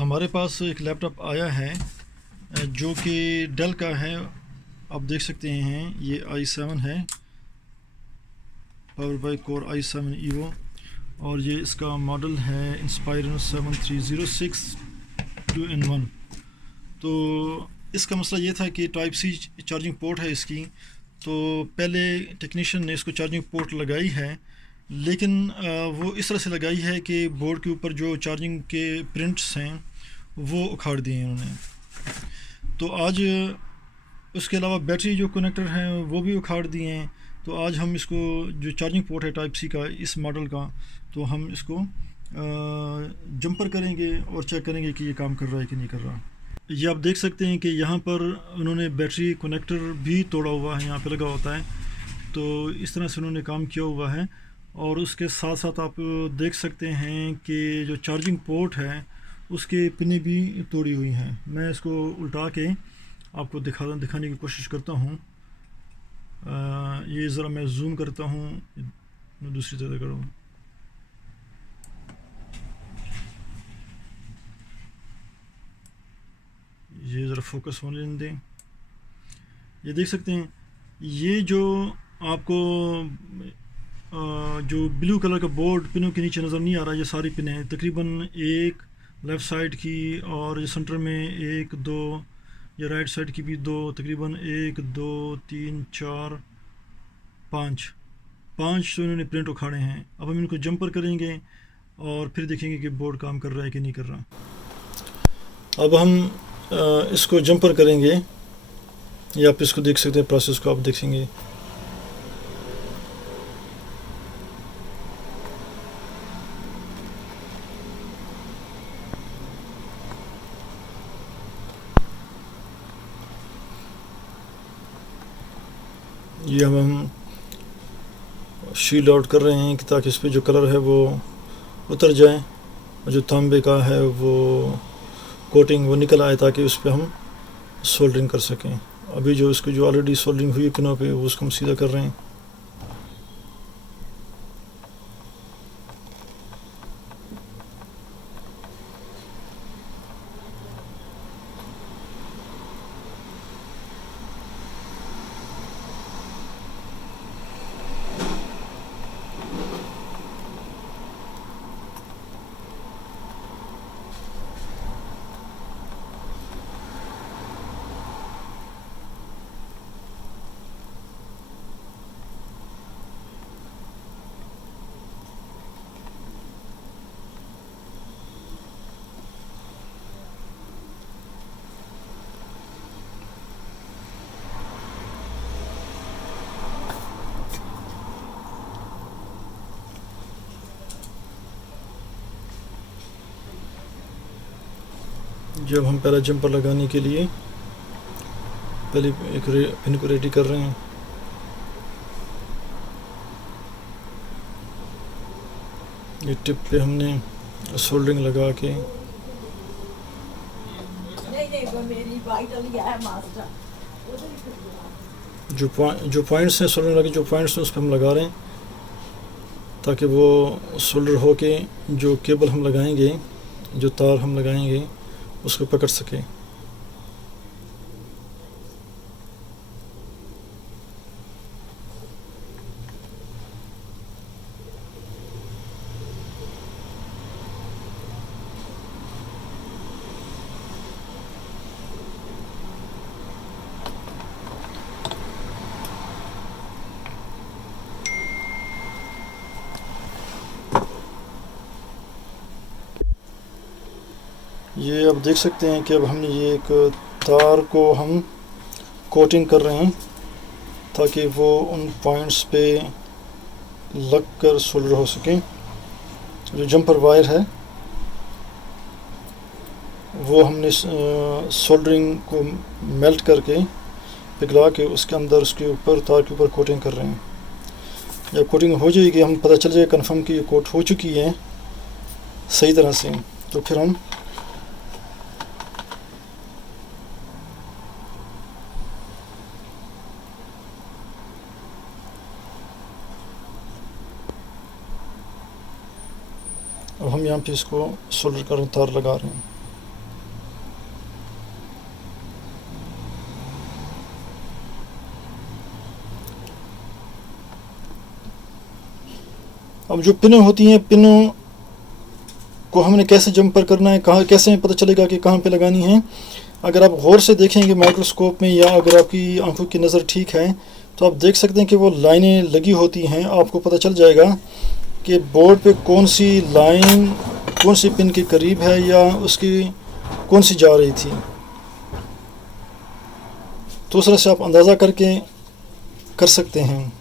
हमारे पास एक लैपटॉप आया है जो कि डेल का है। आप देख सकते हैं ये i7 है, power by core i7 evo, और ये इसका मॉडल है इंस्पायरन 7306 2-in-1। तो इसका मसला ये था कि टाइप सी चार्जिंग पोर्ट है इसकी। तो पहले टेक्नीशियन ने इसको चार्जिंग पोर्ट लगाई है, लेकिन वो इस तरह से लगाई है कि बोर्ड के ऊपर जो चार्जिंग के प्रिंट्स हैं वो उखाड़ दिए हैं उन्होंने। तो आज उसके अलावा बैटरी जो कनेक्टर हैं वो भी उखाड़ दिए हैं। तो आज हम इसको, जो चार्जिंग पोर्ट है टाइप सी का इस मॉडल का, तो हम इसको जंपर करेंगे और चेक करेंगे कि ये काम कर रहा है कि नहीं कर रहा। ये आप देख सकते हैं कि यहाँ पर उन्होंने बैटरी कनेक्टर भी तोड़ा हुआ है, यहाँ पे लगा होता है। तो इस तरह से उन्होंने काम किया हुआ है। और उसके साथ साथ आप देख सकते हैं कि जो चार्जिंग पोर्ट है उसके पिने भी तोड़ी हुई हैं। मैं इसको उल्टा के आपको दिखाने की कोशिश करता हूँ। ये ज़रा मैं जूम करता हूँ, दूसरी तरह करूँ। ये ज़रा फोकस होने दें। ये देख सकते हैं, ये जो आपको जो ब्लू कलर का बोर्ड पिनों के नीचे नज़र नहीं आ रहा, ये सारी पिनें हैं तकरीबन एक लेफ़्ट साइड की, और ये सेंटर में एक दो, ये राइट साइड की भी दो, तकरीबन एक दो तीन चार पाँच तो इन्होंने प्रिंट उखाड़े हैं। अब हम इनको जंपर करेंगे और फिर देखेंगे कि बोर्ड काम कर रहा है कि नहीं कर रहा। अब हम इसको जंपर करेंगे। ये आप इसको देख सकते हैं, प्रोसेस को आप देखेंगे। ये हम शील्ड आउट कर रहे हैं कि ताकि इस पर जो कलर है वो उतर जाए और जो तांबे का है वो कोटिंग वो निकल आए, ताकि उस पर हम सोल्डरिंग कर सकें। अभी जो इसको जो ऑलरेडी सोल्डरिंग हुई है पिनों पे, वो उसको हम सीधा कर रहे हैं। जब हम पहला जंपर लगाने के लिए पहले एक पिन को रेडी कर रहे हैं। ये टिप पे हमने सोल्डरिंग लगा के जो पॉइंट्स हैं सोल्डरिंग लगे, जो पॉइंट्स हैं उस पर हम लगा रहे हैं, ताकि वो सोल्डर हो के जो केबल हम लगाएंगे, जो तार हम लगाएंगे, उसको पकड़ सके। ये अब देख सकते हैं कि अब हमने ये एक तार को हम कोटिंग कर रहे हैं, ताकि वो उन पॉइंट्स पे लग कर सोल्डर हो सके। जो जंपर वायर है वो हमने सोल्डरिंग को मेल्ट करके पिघला के उसके अंदर, उसके ऊपर, तार के ऊपर कोटिंग कर रहे हैं। जब कोटिंग हो जाएगी, हम पता चल जाएगा कंफर्म कि ये कोट हो चुकी है सही तरह से, तो फिर हम अब हम यहाँ पे इसको सोल्डर का तार लगा रहे हैं। अब जो पिनें होती हैं, पिनों को हमने कैसे जंपर करना है, कहाँ कैसे पता चलेगा कि कहाँ पे लगानी है। अगर आप गौर से देखेंगे माइक्रोस्कोप में, या अगर आपकी आंखों की नज़र ठीक है, तो आप देख सकते हैं कि वो लाइनें लगी होती हैं। आपको पता चल जाएगा कि बोर्ड पे कौन सी लाइन कौन सी पिन के करीब है या उसकी कौन सी जा रही थी। तो उस तरह से आप अंदाज़ा करके कर सकते हैं।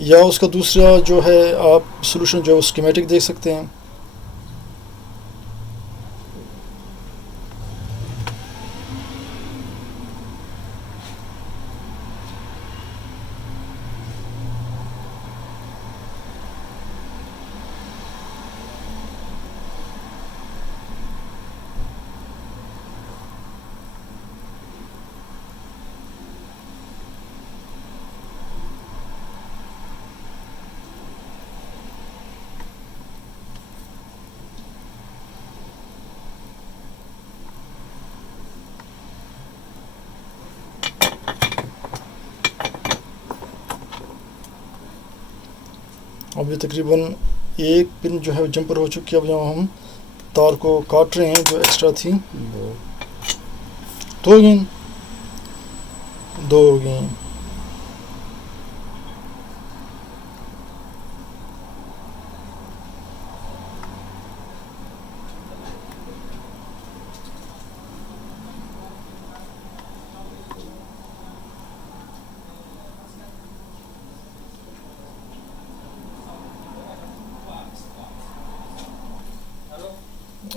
या उसका दूसरा जो है, आप सॉल्यूशन जो स्कीमेटिक देख सकते हैं। अब ये तकरीबन एक पिन जो है जंपर हो चुकी है। अब यहाँ हम तार को काट रहे हैं जो एक्स्ट्रा थी। दो हो गई, दो हो गई।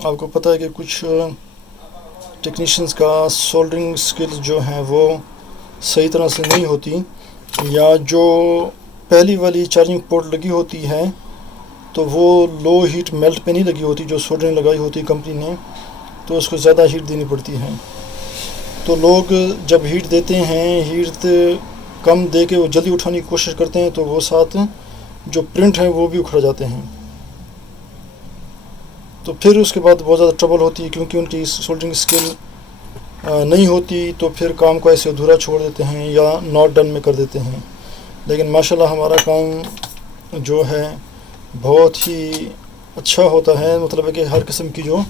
आपको पता है कि कुछ टेक्नीशियंस का सोल्डरिंग स्किल्स जो हैं वो सही तरह से नहीं होती, या जो पहली वाली चार्जिंग पोर्ट लगी होती है तो वो लो हीट मेल्ट पे नहीं लगी होती, जो सोल्डरिंग लगाई होती कंपनी ने, तो उसको ज़्यादा हीट देनी पड़ती है। तो लोग जब हीट देते हैं, हीट कम दे के वो जल्दी उठाने की कोशिश करते हैं, तो वो साथ जो प्रिंट है वो भी उखड़ जाते हैं। तो फिर उसके बाद बहुत ज़्यादा ट्रबल होती है, क्योंकि उनकी सोल्डरिंग स्किल नहीं होती, तो फिर काम को ऐसे अधूरा छोड़ देते हैं या नॉट डन में कर देते हैं। लेकिन माशाल्लाह हमारा काम जो है बहुत ही अच्छा होता है। मतलब है कि हर किस्म की जो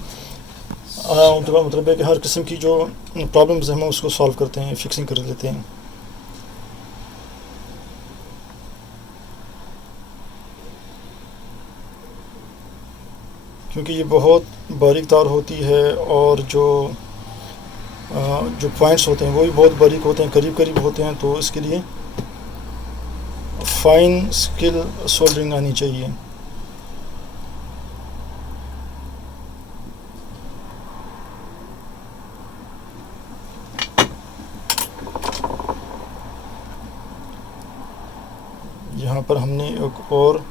मतलब है कि हर किस्म की जो प्रॉब्लम्स हैं हम उसको सॉल्व करते हैं, फिक्सिंग कर लेते हैं। क्योंकि ये बहुत बारीक तार होती है, और जो पॉइंट्स होते हैं वो भी बहुत बारीक होते हैं, करीब करीब होते हैं, तो इसके लिए फाइन स्किल सोल्डरिंग आनी चाहिए। यहाँ पर हमने एक और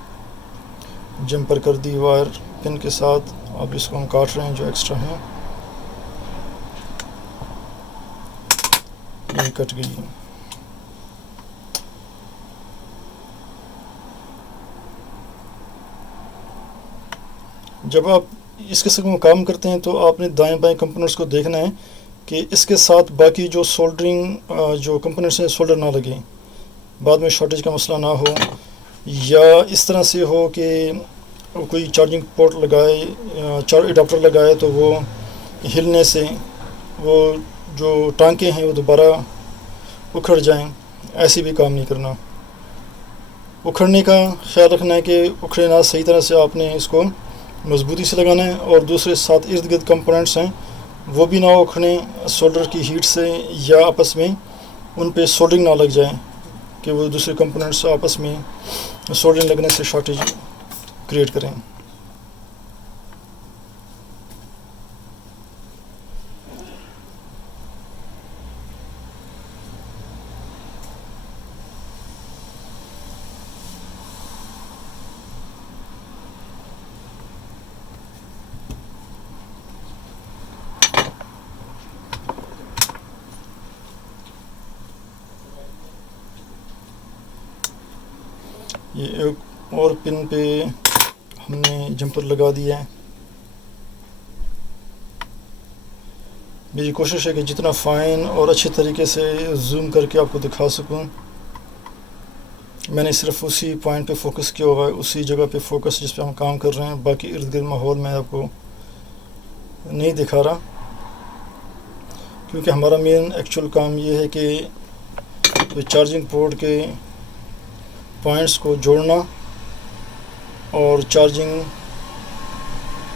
जंपर कर दी वायर पिन के साथ। अब इसको हम काट रहे हैं जो एक्स्ट्रा है, ये कट गई है। जब आप इस किस्म का काम करते हैं तो आपने दाएं बाएं कंपोनेंट्स को देखना है कि इसके साथ बाकी जो सोल्डरिंग जो कंपोनेंट्स हैं सोल्डर ना लगे, बाद में शॉर्टेज का मसला ना हो, या इस तरह से हो कि कोई चार्जिंग पोर्ट लगाए, अडाप्टर लगाए, तो वो हिलने से वो जो टांके हैं वो दोबारा उखड़ जाएं। ऐसे भी काम नहीं करना। उखड़ने का ख्याल रखना है कि उखड़े ना, सही तरह से आपने इसको मजबूती से लगाना है। और दूसरे साथ इर्द गिर्द कंपोनेंट्स हैं वो भी ना उखड़े सोल्डर की हीट से, या आपस में उन पे सोल्डरिंग ना लग जाए कि वो दूसरे कंपोनेंट्स आपस में सोल्डरिंग लगने से शॉर्टेज क्रिएट करें। ये एक और पिन पे हमने जंपर लगा दिया है। मेरी कोशिश है कि जितना फ़ाइन और अच्छे तरीके से जूम करके आपको दिखा सकूं। मैंने सिर्फ उसी पॉइंट पे फोकस किया हुआ है, उसी जगह पे फोकस जिस पे हम काम कर रहे हैं, बाकी इर्द गिर्द माहौल में आपको नहीं दिखा रहा, क्योंकि हमारा मेन एक्चुअल काम ये है कि चार्जिंग पोर्ट के पॉइंट्स को जोड़ना और चार्जिंग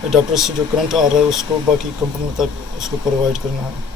एडाप्टर से जो करंट आ रहा है उसको बाकी कंपोनेंट तक उसको प्रोवाइड करना है।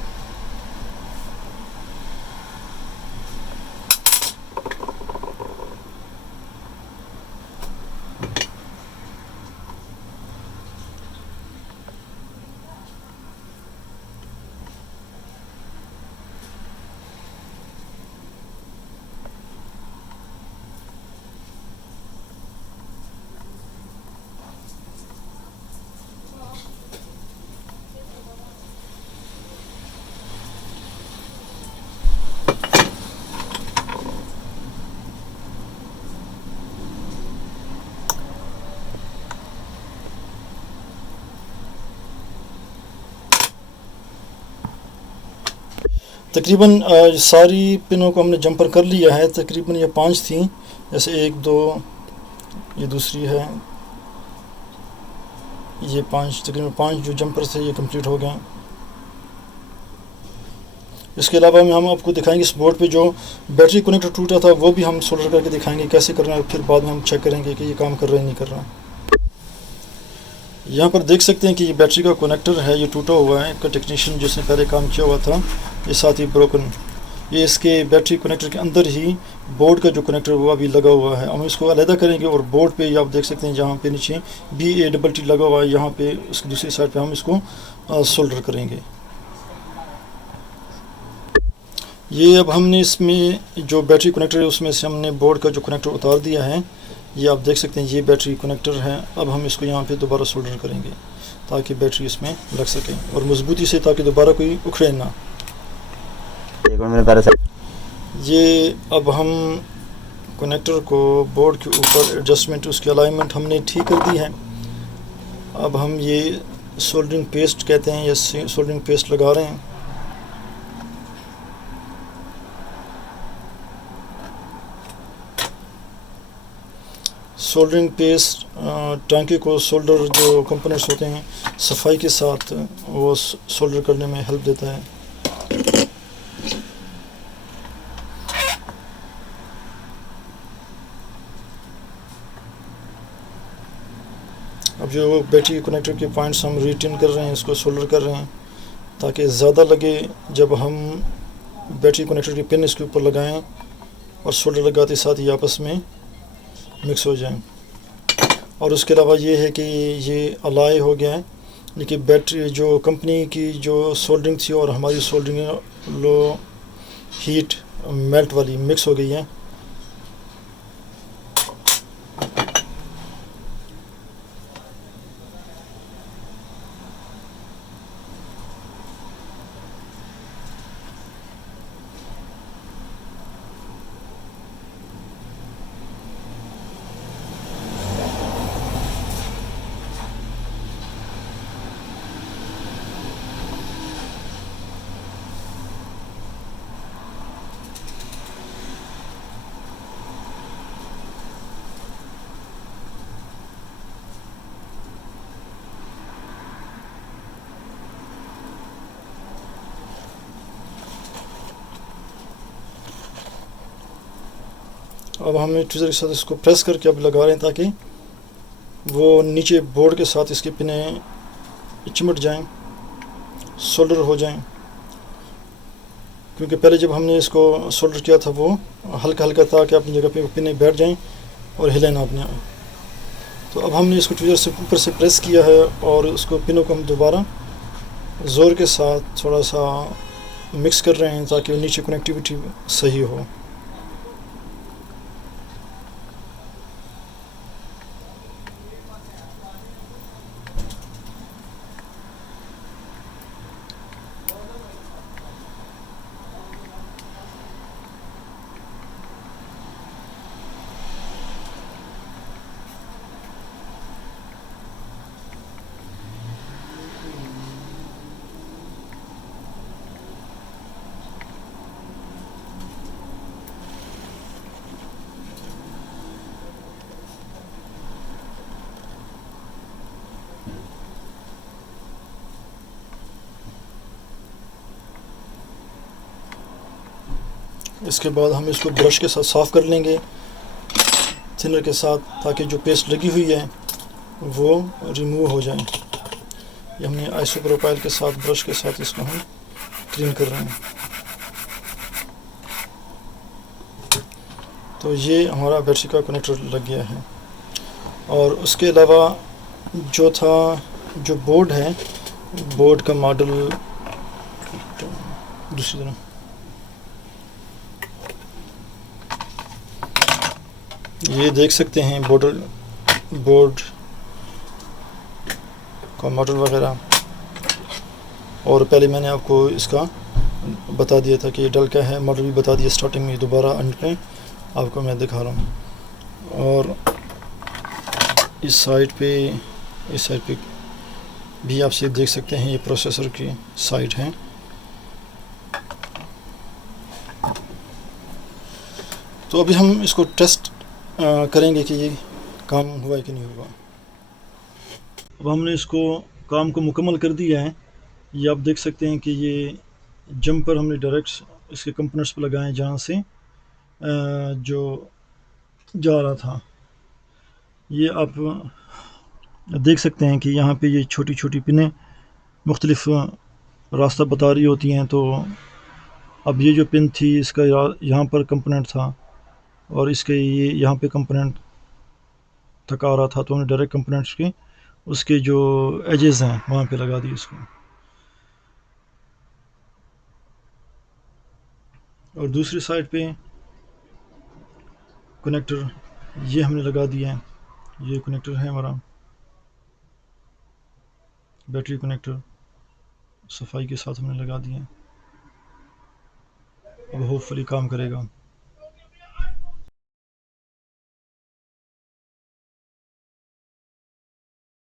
तकरीबन सारी पिनों को हमने जंपर कर लिया है। तकरीबन ये 5 थी, जैसे 1 2, ये दूसरी है, ये 5, तकरीबन 5 जो जंपर थे ये कंप्लीट हो गए। इसके अलावा हम आपको दिखाएंगे इस बोर्ड पे जो बैटरी कनेक्टर टूटा था वो भी हम सोल्डर करके दिखाएंगे कैसे करना है, फिर बाद में हम चेक करेंगे कि ये काम कर रहा है नहीं कर रहा। यहाँ पर देख सकते हैं कि ये बैटरी का कनेक्टर है, ये टूटा हुआ है। का टेक्नीशियन जिसने पहले काम किया हुआ था, ये साथ ही ब्रोकन, ये इसके बैटरी कनेक्टर के अंदर ही बोर्ड का जो कनेक्टर वो अभी लगा हुआ है। हम इसको अलहदा करेंगे और बोर्ड पे आप देख सकते हैं जहाँ पे नीचे BATT लगा हुआ है, यहाँ पे उसकी दूसरी साइड पे हम इसको सोल्डर करेंगे। ये अब हमने इसमें जो बैटरी कनेक्टर है उसमें से हमने बोर्ड का जो कनेक्टर उतार दिया है, ये आप देख सकते हैं ये बैटरी कनेक्टर है। अब हम इसको यहाँ पे दोबारा सोल्डर करेंगे ताकि बैटरी इसमें लग सके और मजबूती से, ताकि दोबारा कोई उखड़े ना। ये अब हम कनेक्टर को बोर्ड के ऊपर एडजस्टमेंट, उसकी अलाइनमेंट हमने ठीक कर दी है। अब हम ये सोल्डरिंग पेस्ट कहते हैं, ये सोल्डरिंग पेस्ट लगा रहे हैं। सोल्डरिंग पेस्ट टांके को सोल्डर जो कंपोनेंट्स होते हैं सफाई के साथ वो सोल्डर करने में हेल्प देता है। अब जो बैटरी कनेक्टर के पॉइंट्स हम रिटेन कर रहे हैं, इसको सोल्डर कर रहे हैं ताकि ज़्यादा लगे जब हम बैटरी कनेक्टर की पिन इसके ऊपर लगाएं और सोल्डर लगाते साथ ही आपस में मिक्स हो जाए। और उसके अलावा ये है कि ये अलाय हो गया है, लेकिन बैटरी जो कंपनी की जो सोल्डरिंग थी और हमारी सोल्डरिंग लो हीट मेल्ट वाली मिक्स हो गई है। अब हम ट्विज़र के साथ इसको प्रेस करके अब लगा रहे हैं ताकि वो नीचे बोर्ड के साथ इसके पिने चिमट जाएं, सोल्डर हो जाएं। क्योंकि पहले जब हमने इसको सोल्डर किया था वो हल्का हल्का था कि अपनी जगह पे पिने बैठ जाएं और हिले ना अपने। तो अब हमने इसको ट्विज़र से ऊपर से प्रेस किया है और उसको पिनों को हम दोबारा ज़ोर के साथ थोड़ा सा मिक्स कर रहे हैं ताकि नीचे कनेक्टिविटी सही हो। इसके बाद हम इसको ब्रश के साथ साफ़ कर लेंगे थिनर के साथ, ताकि जो पेस्ट लगी हुई है वो रिमूव हो जाए। ये हमने आइसोप्रोपाइल के साथ ब्रश के साथ इसको हम क्लीन कर रहे हैं। तो ये हमारा बैटरी का कनेक्टर लग गया है। और उसके अलावा जो बोर्ड है, बोर्ड का मॉडल दूसरी तरफ, ये देख सकते हैं बोर्ड का मॉडल वगैरह। और पहले मैंने आपको इसका बता दिया था कि ये डल का है, मॉडल भी बता दिया स्टार्टिंग में, दोबारा अंत पे आपको मैं दिखा रहा हूँ। और इस साइड पे भी आप से देख सकते हैं, ये प्रोसेसर की साइड है। तो अभी हम इसको टेस्ट करेंगे कि ये काम हुआ है कि नहीं हुआ। अब हमने इसको काम को मुकम्मल कर दिया है। ये आप देख सकते हैं कि ये जंपर हमने डायरेक्ट इसके कंपोनेंट्स पर लगाए जहाँ से जो जा रहा था। ये आप देख सकते हैं कि यहाँ पे ये छोटी छोटी पिनें मुख्तलिफ रास्ता बता रही होती हैं। तो अब ये जो पिन थी, इसका यहाँ पर कंपोनेंट था और इसके ये यहाँ पे कंपोनेंट थका रहा था, तो हमने डायरेक्ट कंपोनेंट्स के उसके जो एजेस हैं वहाँ पे लगा दी इसको। और दूसरी साइड पे कनेक्टर ये हमने लगा दिया है। ये कनेक्टर है हमारा बैटरी कनेक्टर, सफाई के साथ हमने लगा दिया है। अब होपफुली काम करेगा।